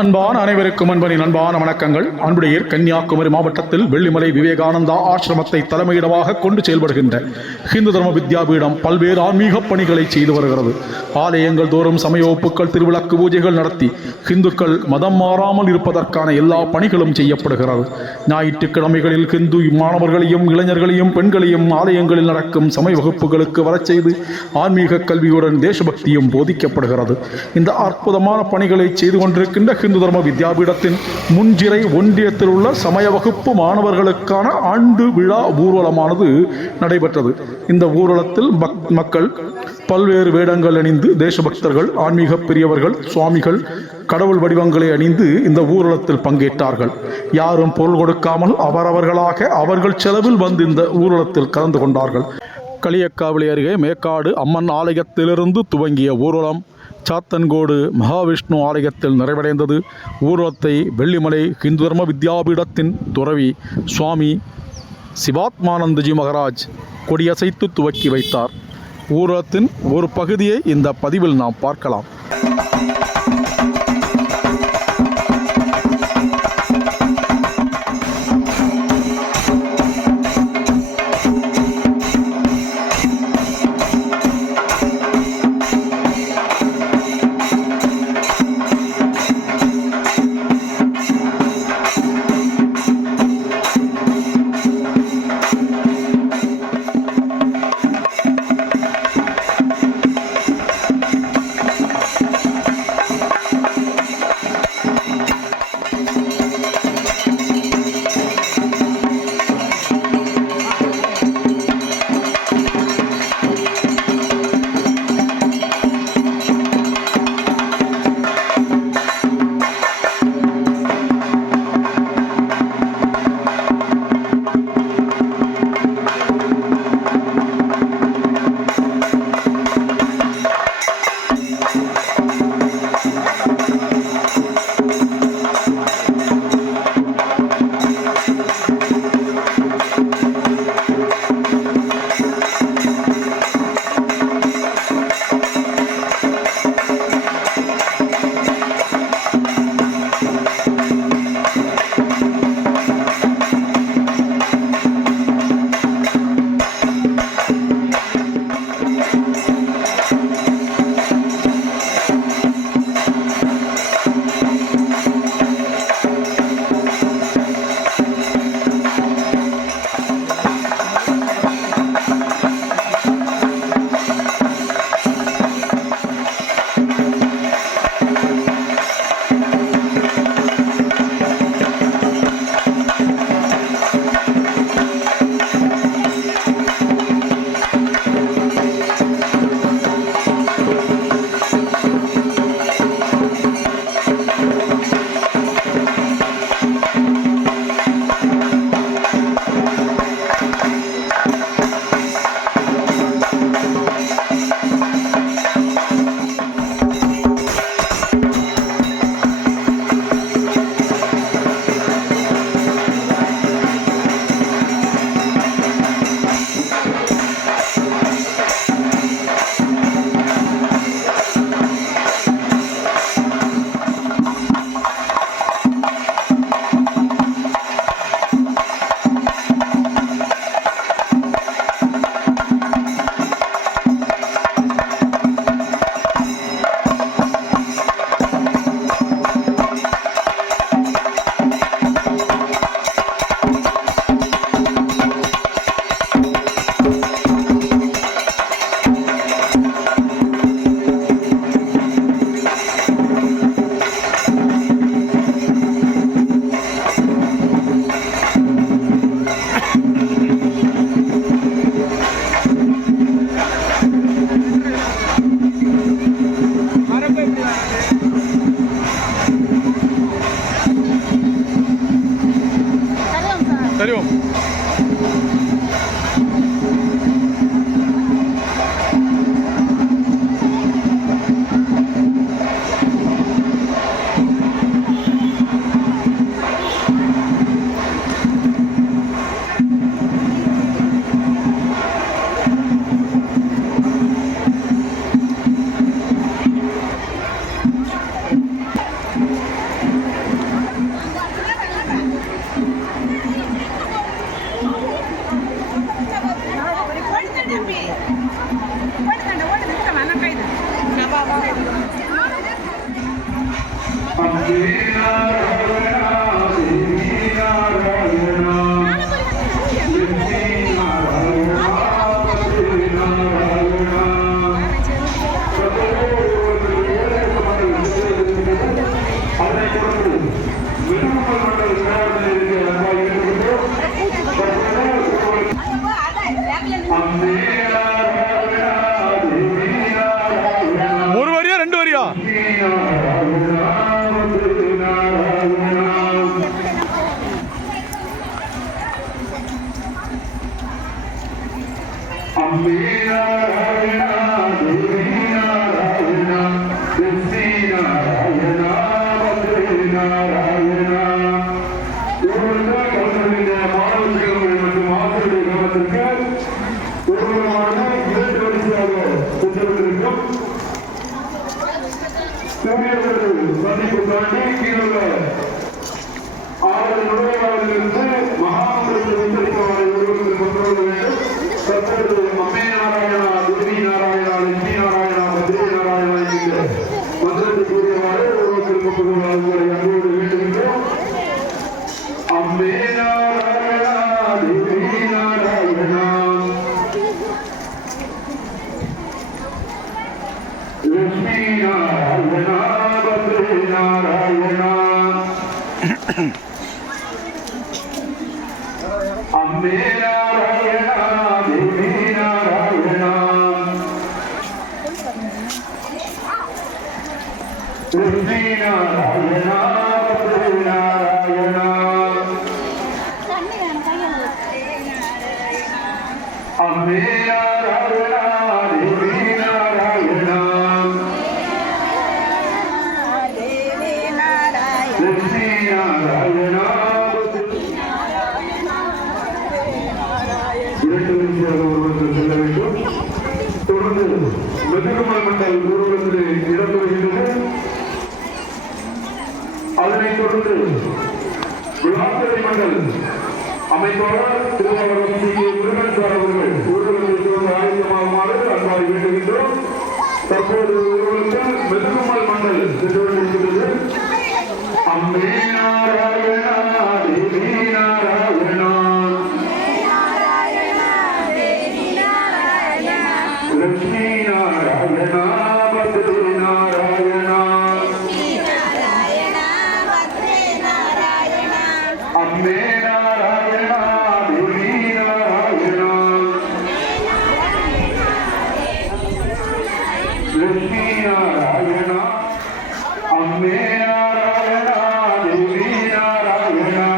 அன்பான அனைவருக்கும் அன்பனின் அன்பான வணக்கங்கள். அன்புடைய கன்னியாகுமரி மாவட்டத்தில் வெள்ளிமலை விவேகானந்தா ஆசிரமத்தை தலைமையிடமாக கொண்டு செயல்படுகின்ற ஹிந்து தர்ம வித்யாபீடம் பல்வேறு ஆன்மீக பணிகளை செய்து வருகிறது. ஆலயங்கள் தோறும் சமய ஒப்புக்கள், திருவிளக்கு பூஜைகள் நடத்தி ஹிந்துக்கள் மதம் மாறாமல் இருப்பதற்கான எல்லா பணிகளும் செய்யப்படுகிறது. ஞாயிற்றுக்கிழமைகளில் ஹிந்து மாணவர்களையும் இளைஞர்களையும் பெண்களையும் ஆலயங்களில் நடக்கும் சமய வகுப்புகளுக்கு வரச் செய்து ஆன்மீக கல்வியுடன் தேசபக்தியும் போதிக்கப்படுகிறது. இந்த அற்புதமான பணிகளை செய்து கொண்டிருக்கின்ற ஹிந்து தர்ம வித்யாபீடத்தின் முன்சிறை ஒன்றியத்தில் உள்ள சமய வகுப்பு மாணவர்களுக்கான ஆண்டு விழா ஊர்வலமானது நடைபெற்றது. இந்த ஊர்வலத்தில் மக்கள் பல்வேறு வேடங்கள் அணிந்து தேசபக்தர்கள், ஆன்மீக பெரியவர்கள், சுவாமிகள் கடவுள் வடிவங்களை அணிந்து இந்த ஊர்வலத்தில் பங்கேற்றார்கள். யாரும் பொருள் கொடுக்காமல் அவரவர்களாக அவர்கள் செலவில் வந்து இந்த ஊர்வலத்தில் கலந்து கொண்டார்கள். களியக்காவிளை அருகே மேக்காடு அம்மன் ஆலயத்திலிருந்து துவங்கிய ஊர்வலம் சாத்தன்கோடு மகாவிஷ்ணு ஆலயத்தில் நிறைவடைந்தது. ஊர்வலத்தை வெள்ளிமலை ஹிந்து தர்ம வித்யாபீடத்தின் துறவி சுவாமி சிவாத்மானந்தஜி மகராஜ் கொடியசைத்து துவக்கி வைத்தார். ஊர்வலத்தின் ஒரு பகுதியை இந்த பதிவில் நாம் பார்க்கலாம். ஒரு வரியா ரெண்டு வரியா? அதனைத் தொடர்ந்து விழாத்துறை மண்டல் அமைப்பாளர் திருவாரூர் முருகன் சார் அவர்கள் ஊர்வலத்திற்கு ஆயத்தமாகுமாறு அன்பாய் வேண்டுகின்றோம். தற்போது ஊர்வலத்தில் மெதுகுமல் மண்டல் சென்று கொண்டிருக்கிறது. அம்மே நாராயணா தேவி நாராயணா லட்சுமி நாராயணா பத்ரி நாராயணா அம்மே நாராயணா தேவி நாராயணா லட்சுமி நாராயணா அம்மே நாராயணா தேவி நாராயணா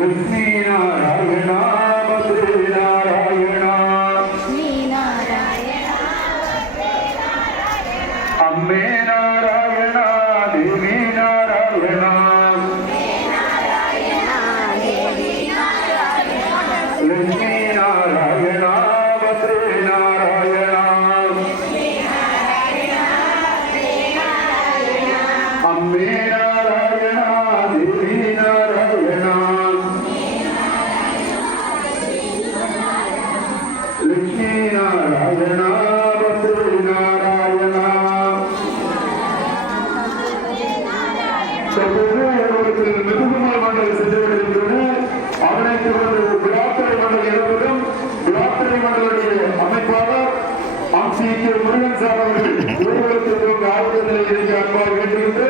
லட்சுமி நாராயணா பத்ரி நாராயணா அம்மே நாராயணா தேவி நாராயணா லட்சுமி நாராயணா பத்ரி நாராயணா அம்மே நாராயணா தேவி நாராயணா லட்சுமி நாராயணா பத்ரி நாராயணா மெதுகுமல் மண்டல் சென்று கொண்டிருக்கிறது. அதனைத் தொடர்ந்து விழாத்துறை மண்டல் இருவரும் விழாத்துறை மண்டலுடைய அமைப்பாளர் முருகன் சார் அவர்கள் ஊர்வலத்திற்கு ஆர்வத்தில் இருக்க அன்பாக வேண்டுகின்ற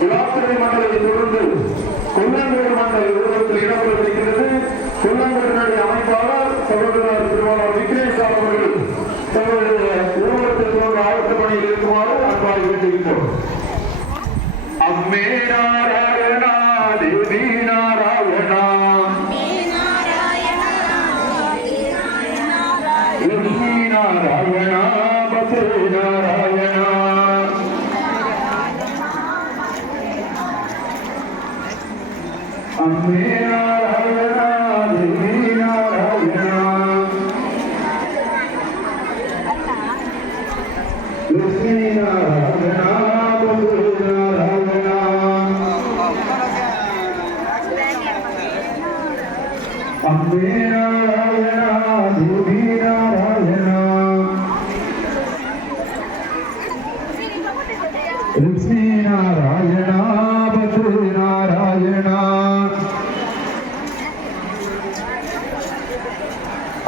விழாத்துறை மண்டலத்தை தொடர்ந்து கொல்லங்கோடு மண்டல் ஊர்வலத்தில் இடம்பெற்றிருக்கிறது. கொல்லங்கோடினுடைய அமைப்பாளர் சகோதரர் திருவாளர் விக்னேஷ் சார் அவர்கள் தங்களுடைய ஊர்வலத்திற்கு ஆயத்த பணியில் இருக்குமாறு அன்பாக வேண்டுகின்றோம். அம்மே நாராயணா தேவி நாராயணா லட்சுமி நாராயணா பத்ரி நாராயணா அம்மே நாராயணா தேவி நாராயணா லட்சுமி நாராயணா பத்ரி நாராயணா அம்மே நாராயணா தேவி நாராயணா லட்சுமி நாராயணா பத்ரி நாராயணா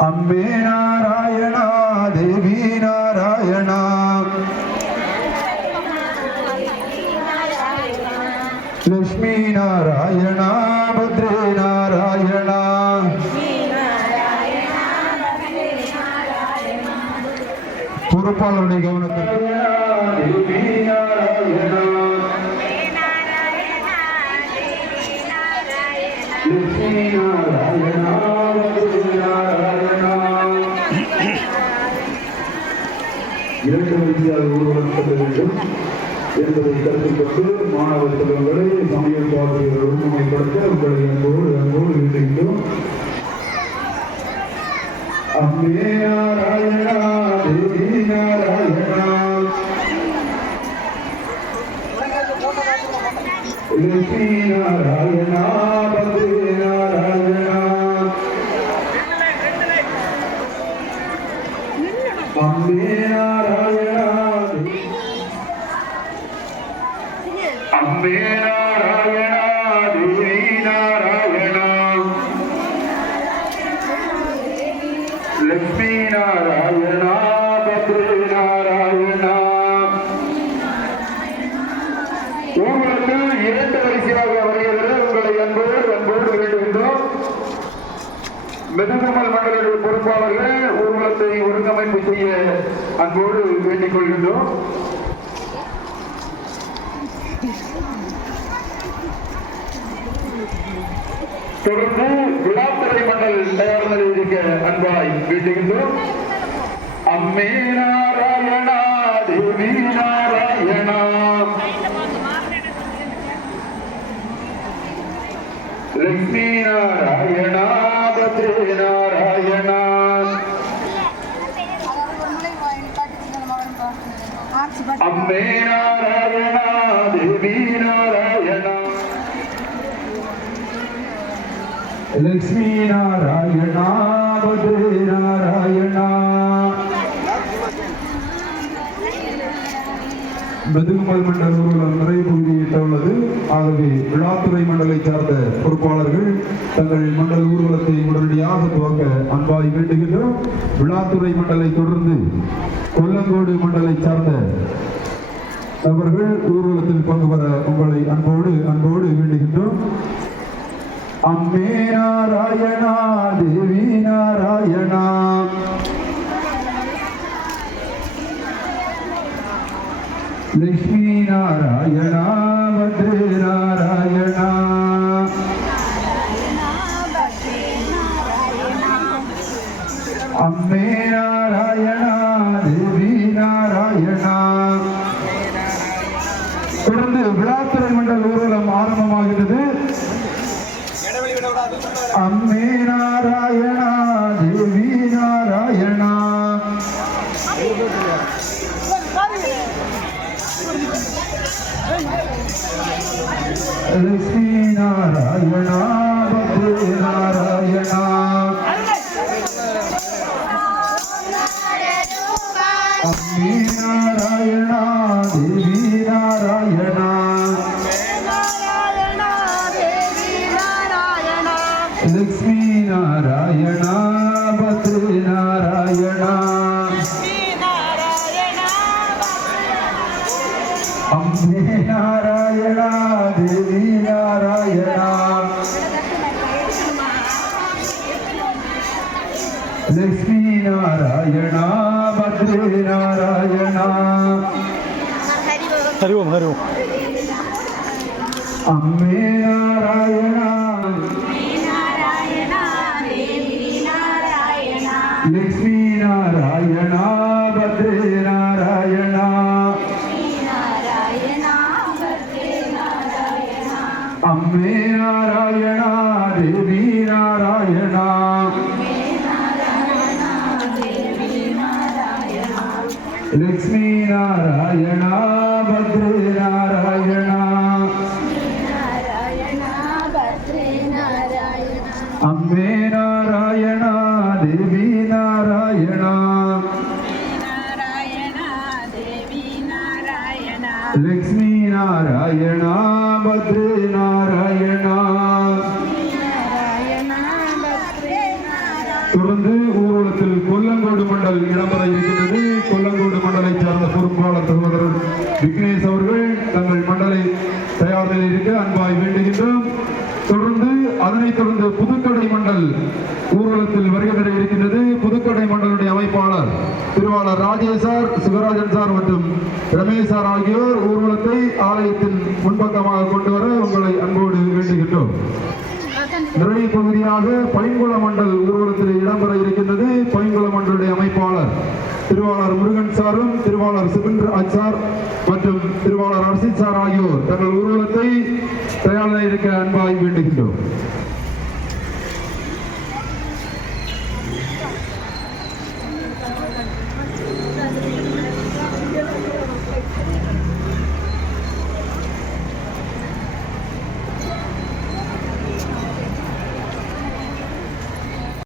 அம்பே நாராயணா தேவி நாராயணா லட்சுமி நாராயணா பத்ரி நாராயணா பொறுப்பாளருடைய கவனத்திற்கு இரண்டு வரிசையாக உருவப்படுத்த வேண்டும் என்பதை கருத்தில் கொண்டு மாணவ செல்வங்களை சமய பாதையில் ஒருமுறைப்படுத்த உங்களை அன்போடு வேண்டுகின்றோம். அம்பே நாராயணா தேவி நாராயணா லட்சுமி நாராயணா பத்ரி நாராயணா அம்பே நாராயணா அம்பே நாராயணா தேவி நாராயணா லட்சுமி நாராயணா பத்ரி நாராயணா உங்களுக்கு இரண்டு வரிசையாக வருகிறது. உங்களை அன்போடு வேண்டுகின்றோம். மெதுகமல் மண்டலுடைய பொறுப்பாளர்கள் ஊர்வலத்தை ஒருங்கமைப்பு செய்ய அன்போடு வேண்டிக் கொள்கின்றோம். தொடர்ந்து விழாத்துறை மண்டல் தயார் நிலையில் இருக்க அன்பாய் வேண்டுகின்றோம். அம்மே நாராயணா தேவி நாராயணா லட்சுமி நாராயணா பத்ரி நாராயணா அம்மே நாராயணா தேவி நாராயணா லட்சுமி நாராயணா பத்ரி நாராயணா மெதுகுமல் மண்டல் ஊர்வலம் நிறைவு பகுதியை எட்டவுள்ளது. ஆகவே விழாத்துறை மண்டலை சார்ந்த பொறுப்பாளர்கள் தங்கள் மண்டல் ஊர்வலத்தை உடனடியாக துவக்க அன்பாய் வேண்டுகின்றோம். விழாத்துறை மண்டலை தொடர்ந்து கொல்லங்கோடு மண்டலை சார்ந்த நபர்கள் ஊர்வலத்தில் பங்கு பெற உங்களை அன்போடு வேண்டுகின்றோம். அம்மே நாராயணா தேவி நாராயணா லட்சுமி நாராயணா பத்ரி நாராயணா அம்மே நாராயணா தேவி நாராயணா தொடர்ந்து விழாத்துறை மண்டல் ஊர்வலம் ஆரம்பமாகிறது. அம்மே நாராயணா தேவி நாராயணா லட்சுமி நாராயணா பத்ரி நாராயணா அம்மே நாராயணா தேவி நாராயணா லட்சுமி நாராயணா பத்ரி நாராயணா அம்மே நாராயணா தேவி நாராயணா லட்சுமி நாராயணா பத்ரி நாராயணா ஹரி ஓம் ஹரி ஓம் அம்மே நாராயணா லட்சுமி நாராயணா பத்ரி நாராயணா அம்மே நாராயணா தேவி நாராயணா லட்சுமி நாராயணா பத்ரி நாராயணா அம்மே நாராயணா தேவி நாராயணா லட்சுமி நாராயணா பத்ரி நாராயணா. தொடர்ந்து ஊர்வலத்தில் கொல்லங்கோடு மண்டல் இடம்பெற இருக்கின்றது. கொல்லங்கோடு மண்டலை சார்ந்த பொறுப்பாளர் சகோதரர் விக்னேஷ் அவர்கள் தங்கள் மண்டலை தயார் நிலையில் இருக்க அன்பாய் வேண்டுகின்றோம். அதனைத் தொடர்ந்து புதுக்கடை மண்டல் ஊர்வலத்தில் வருகை தர இருக்கின்றது. புதுக்கடை மண்டலுடைய அமைப்பாளர் திருவாளர் ராஜேஷ் சார், சிவராஜன் சார் மற்றும் ரமேஷ் சார் ஆகியோர் ஊர்வலத்தை ஆலயத்தின் முன்பக்கமாக கொண்டு வர உங்களை அன்போடு வேண்டுகின்றோம். நிறைய பகுதியாக பைங்குள மண்டல் ஊர்வலத்தில் இடம்பெற இருக்கின்றது. பைங்குள மண்டலுடைய அமைப்பாளர் திருவாளர் முருகன் சாரும், திருவாளர் சிவன்ராஜ் சார் மற்றும் திருவாளர் அர்ஷித் சார் ஆகியோர் தங்கள் ஊர்வலத்தை தயாராக இருக்க அன்பாய் வேண்டுகின்றோம்.